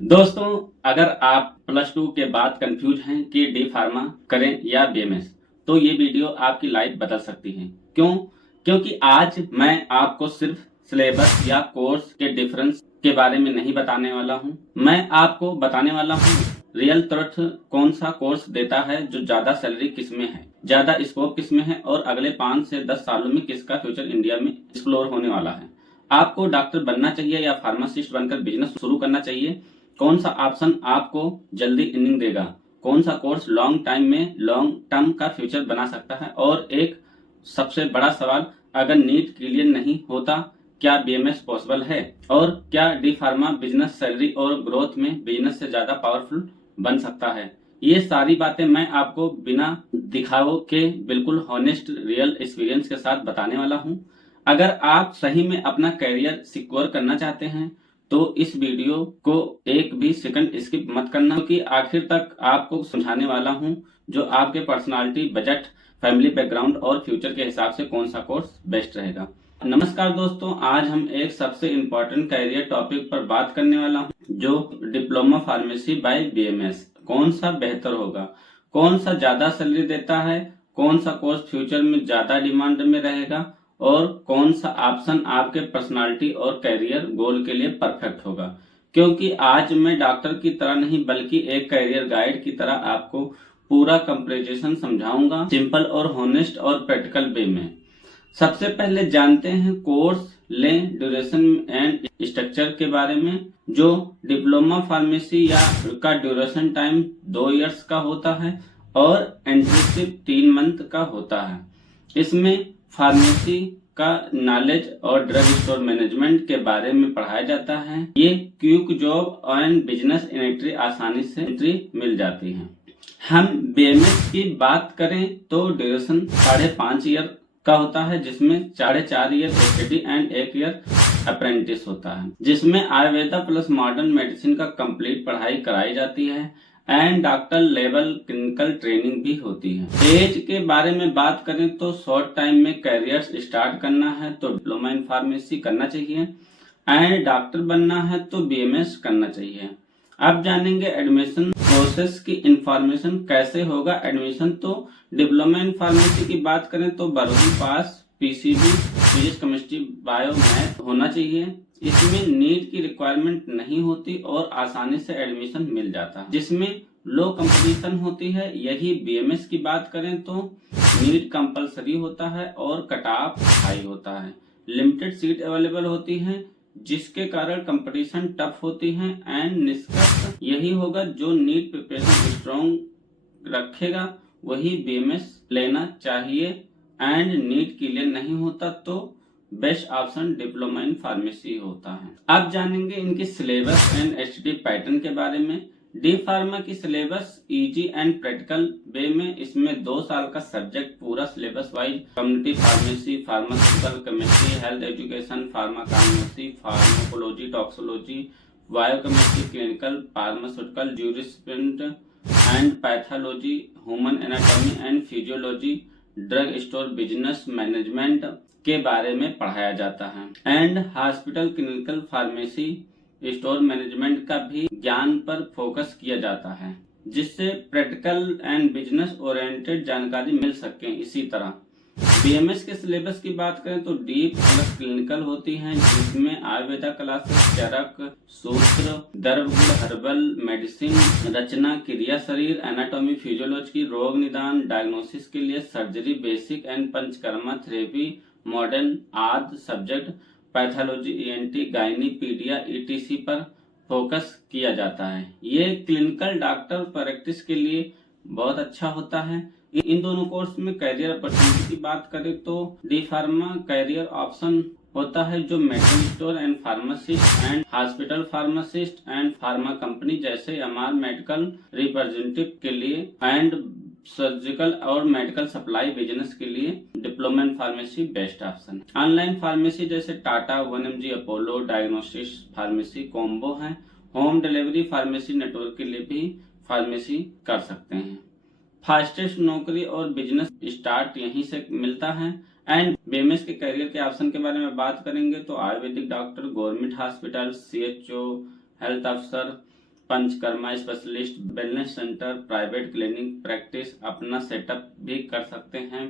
दोस्तों, अगर आप प्लस टू के बाद कंफ्यूज हैं कि डी फार्मा करें या बीएमएस, तो ये वीडियो आपकी लाइफ बदल सकती है। क्यों? क्योंकि आज मैं आपको सिर्फ सिलेबस या कोर्स के डिफरेंस के बारे में नहीं बताने वाला हूँ। मैं आपको बताने वाला हूँ रियल ट्रुथ, कौन सा कोर्स देता है, जो ज्यादा सैलरी किसमें है, ज्यादा स्कोप किसमें है और अगले 5 से 10 सालों में किसका फ्यूचर इंडिया में एक्सप्लोर होने वाला है। आपको डॉक्टर बनना चाहिए या फार्मासिस्ट बनकर बिजनेस शुरू करना चाहिए? कौन सा ऑप्शन आपको जल्दी इनिंग देगा? कौन सा कोर्स लॉन्ग टाइम में लॉन्ग टर्म का फ्यूचर बना सकता है? और एक सबसे बड़ा सवाल, अगर नीट क्लियर नहीं होता, क्या बीएमएस पॉसिबल है? और क्या डी फार्मा बिजनेस सैलरी और ग्रोथ में बिजनेस से ज्यादा पावरफुल बन सकता है? ये सारी बातें मैं आपको बिना दिखावों के बिल्कुल हॉनेस्ट रियल एक्सपीरियंस के साथ बताने वाला हूँ। अगर आप सही में अपना करियर सिक्योर करना चाहते हैं तो इस वीडियो को एक भी सेकंड स्किप मत करना, क्योंकि आखिर तक आपको समझाने वाला हूं जो आपके पर्सनालिटी, बजट, फैमिली बैकग्राउंड और फ्यूचर के हिसाब से कौन सा कोर्स बेस्ट रहेगा। नमस्कार दोस्तों, आज हम एक सबसे इम्पोर्टेंट करियर टॉपिक पर बात करने वाला हूं, जो डिप्लोमा फार्मेसी बाय बीएमएस। कौन सा बेहतर होगा, कौन सा ज्यादा सैलरी देता है, कौन सा कोर्स फ्यूचर में ज्यादा डिमांड में रहेगा और कौन सा ऑप्शन आपके पर्सनालिटी और करियर गोल के लिए परफेक्ट होगा। क्योंकि आज मैं डॉक्टर की तरह नहीं बल्कि एक करियर गाइड की तरह आपको पूरा कंपैरिजन समझाऊंगा, सिंपल और होनेस्ट और प्रैक्टिकल वे में। सबसे पहले जानते हैं कोर्स लें, ड्यूरेशन एंड स्ट्रक्चर के बारे में। जो डिप्लोमा फार्मेसी या का ड्यूरेशन टाइम 2 इयर्स का होता है और एंट्रीशिप 3 मंथ का होता है। इसमें फार्मेसी का नॉलेज और ड्रग स्टोर मैनेजमेंट के बारे में पढ़ाया जाता है। ये quick job and business entry आसानी से एंट्री मिल जाती है। हम बीएमएस की बात करें तो ड्यूरेशन 5.5 ईयर का होता है, जिसमें 4.5 year study and 1 year apprentice होता है, जिसमें आयुर्वेदा प्लस मॉडर्न मेडिसिन का कंप्लीट पढ़ाई कराई जाती है and doctor level clinical training भी होती है। एज के बारे में बात करें तो शॉर्ट टाइम में करियर स्टार्ट करना है तो डिप्लोमा इन फार्मेसी करना चाहिए एंड डॉक्टर बनना है तो बीएमएस करना चाहिए। अब जानेंगे एडमिशन प्रोसेस की इंफॉर्मेशन, कैसे होगा एडमिशन। तो डिप्लोमा इन फार्मेसी की बात करें तो 12वीं पास, PCB physics, chemistry, bio, math होना चाहिए। इसमें नीट की रिक्वायरमेंट नहीं होती और आसानी से एडमिशन मिल जाता है, जिसमें लो कंपटीशन होती है। यही बीएमएस की बात करें तो नीट कंपलसरी होता है और कट ऑफ हाई होता है। लिमिटेड सीट अवेलेबल होती है, जिसके कारण कंपटीशन टफ होती है। एंड निष्कर्ष यही होगा, जो नीट प्रिपरेशन स्ट्रॉन्ग रखेगा वही बीएमएस लेना चाहिए एंड नीट क्लियर नहीं होता तो best option diploma in pharmacy होता है। अब जानेंगे इनकी सिलेबस एंड एचडी पैटर्न के बारे में। डी फार्मा की syllabus easy and practical way में, इसमें 2 साल का सब्जेक्ट पूरा syllabus wise community pharmacy, pharmaceutical chemistry, health education, pharmacology, pharmacology, toxicology, biochemistry, clinical pharmaceutical, jurisprudence and pathology, human anatomy and physiology, drug store business management के बारे में पढ़ाया जाता है and hospital clinical pharmacy store management का भी ज्ञान पर फोकस किया जाता है, जिससे प्रैक्टिकल एंड बिजनेस ओरिएंटेड जानकारी मिल सके। इसी तरह बीएमएस के सिलेबस की बात करें तो डीप प्लस क्लिनिकल होती हैं, जिसमें आयुर्वेदा क्लासेस, चरक, सूत्र, द्रवगुण, हर्बल मेडिसिन, रचना, क्रिया शरीर, एनाटॉमी, फिजियोलॉजी, रोग निदान, डायग्नोसिस के लिए surgery, basic and panchakarma therapy, modern आदि subject, pathology, ENT, gynae, paedia, ETC पर फोकस किया जाता है। ये क्लिनिकल डॉक्टर प्रैक्टिस के लिए बहुत अच्छा होता है। इन दोनों कोर्स में करियर अपॉर्चुनिटी की बात करें तो डी फार्मा करियर ऑप्शन होता है, जो medical store and pharmacist and hospital pharmacist and pharma company जैसे एमआर मेडिकल रिप्रेजेंटेटिव के लिए एंड सर्जिकल और मेडिकल सप्लाई बिजनेस के लिए diploma in pharmacy best option. Online pharmacy जैसे Tata, 1mg, Apollo diagnostics pharmacy combo है। होम डिलीवरी फार्मेसी नेटवर्क के लिए भी फार्मेसी कर सकते हैं। फास्टेस्ट नौकरी और बिजनेस स्टार्ट यहीं से मिलता है। एंड बीएमएस के करियर के ऑप्शन के बारे में बात करेंगे तो ayurvedic doctor, government hospital, CHO, health अफसर, panchakarma specialist, wellness centre, private clinic practice अपना सेटअप भी कर सकते हैं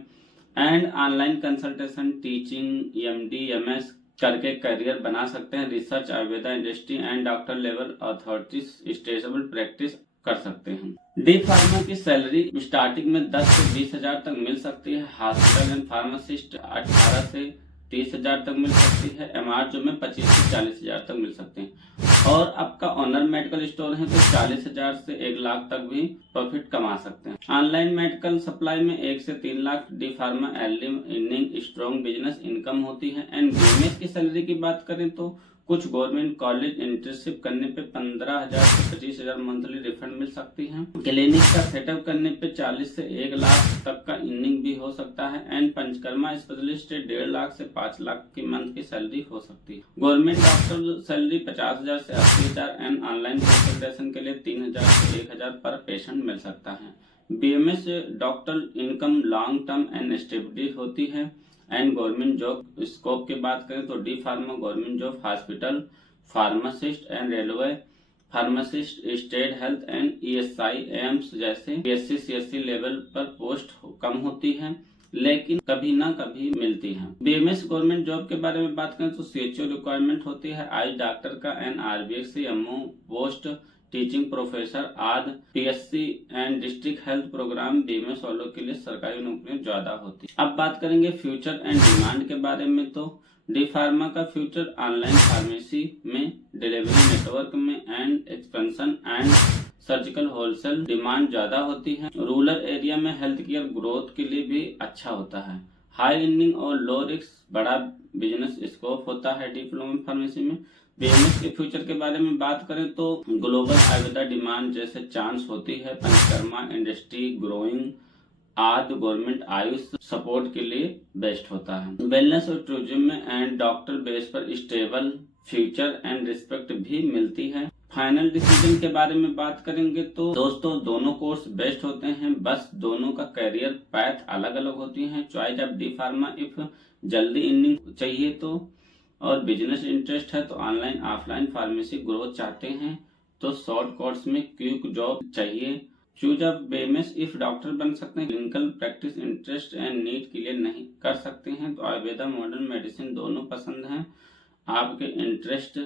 and online consultation, teaching, MD, MS करके करियर बना सकते हैं। Research, Ayurveda industry and doctor level authorities stable practice कर सकते हैं। डी फार्मा की सैलरी स्टार्टिंग में 10 से 20 हजार तक मिल सकती है। हॉस्पिटल एंड फार्मासिस्ट 18 से 30 हजार तक मिल सकती है। एमआरओ में 25 से 40 हजार तक मिल सकते हैं। और आपका ऑनर मेडिकल स्टोर है तो 40 हजार से 1 लाख तक भी प्रॉफिट कमा सकते हैं। ऑनलाइन मेडिकल सप्लाई में 1 से 3 lakh D pharma early inning strong business income होती है। एंड बीएमएस की सैलरी की बात करें तो कुछ गवर्नमेंट कॉलेज इंटर्नशिप करने पे 15,000 से 25,000 मंथली रिफंड मिल सकती है। क्लिनिक का सेटअप करने पे 40 से 1 लाख तक का इनिंग भी हो सकता है। एंड पंचकर्मा स्पेशलिस्ट 1.5 लाख से 5 लाख की मंथ की सैलरी हो सकती है। गवर्नमेंट डॉक्टर सैलरी 50,000 से 80,000 एंड ऑनलाइन कंसल्टेशन के लिए 3,000 से 1,000 पर पेशेंट मिल सकता है। BMS doctor income long term and stability होती है। एंड गवर्नमेंट जॉब स्कोप की बात करें तो D pharma government job, hospital pharmacist and railway pharmacist, state health and ESI AIIMS जैसे बीएससी सीएससी लेवल पर पोस्ट कम होती है लेकिन कभी ना कभी मिलती है। बीएमएस गवर्नमेंट जॉब के बारे में बात करें तो सीएचओ रिक्वायरमेंट होती है, आई डॉक्टर का and RBSC MO post, teaching professor आदि। PSC and district health programme BMS वालों के लिए सरकारी नौकरियां ज्यादा होती है। अब बात करेंगे फ्यूचर एंड डिमांड के बारे में तो डी फार्मा का फ्यूचर ऑनलाइन फार्मेसी में, डिलीवरी नेटवर्क में and expansion and surgical wholesale demand ज्यादा होती है। रूरल एरिया में हेल्थ केयर ग्रोथ के लिए भी अच्छा होता है। हाई अर्निंग और लो रिस्क बड़ा बिजनेस स्कोप होता है डिप्लोमा फार्मेसी में। बीएमएस के फ्यूचर के बारे में बात करें तो ग्लोबल आयुर्वेदा डिमांड जैसे चांस होती है। पंचकर्मा इंडस्ट्री ग्रोइंग आदि गवर्नमेंट आयुष सपोर्ट के लिए बेस्ट होता है। वेलनेस और टूरिज्म में एंड डॉक्टर बेस पर स्टेबल फ्यूचर एंड रिस्पेक्ट भी मिलती है। फाइनल डिसीजन के बारे में बात करेंगे तो दोस्तों दोनों कोर्स बेस्ट होते हैं, बस दोनों का करियर पैथ अलग अलग होती है। Choice of D pharma if जल्दी इनिंग चाहिए तो और बिजनेस इंटरेस्ट है तो ऑनलाइन ऑफलाइन फार्मेसी ग्रोथ चाहते हैं तो शॉर्ट कोर्स में क्विक जॉब चाहिए। Choose of BMS if doctor बन सकते हैं, clinical practice interest and need clear नहीं कर सकते हैं तो आयुर्वेदा मॉडर्न मेडिसिन दोनों पसंद हैं। आपके interest,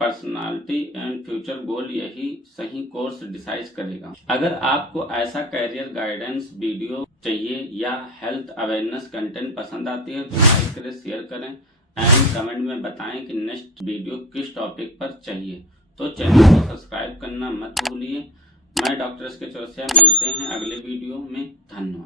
personality and future goal यही सही कोर्स डिसाइड करेगा। अगर आपको ऐसा करियर गाइडेंस वीडियो चाहिए या हेल्थ अवेयरनेस कंटेंट पसंद आती है तो लाइक करें, शेयर करें एंड कमेंट में बताएं कि नेक्स्ट वीडियो किस टॉपिक पर चाहिए। तो चैनल को सब्सक्राइब करना मत भूलिए। मैं डॉक्टर एस के चौरसिया, मिलते हैं अगले वीडियो में। धन्यवाद।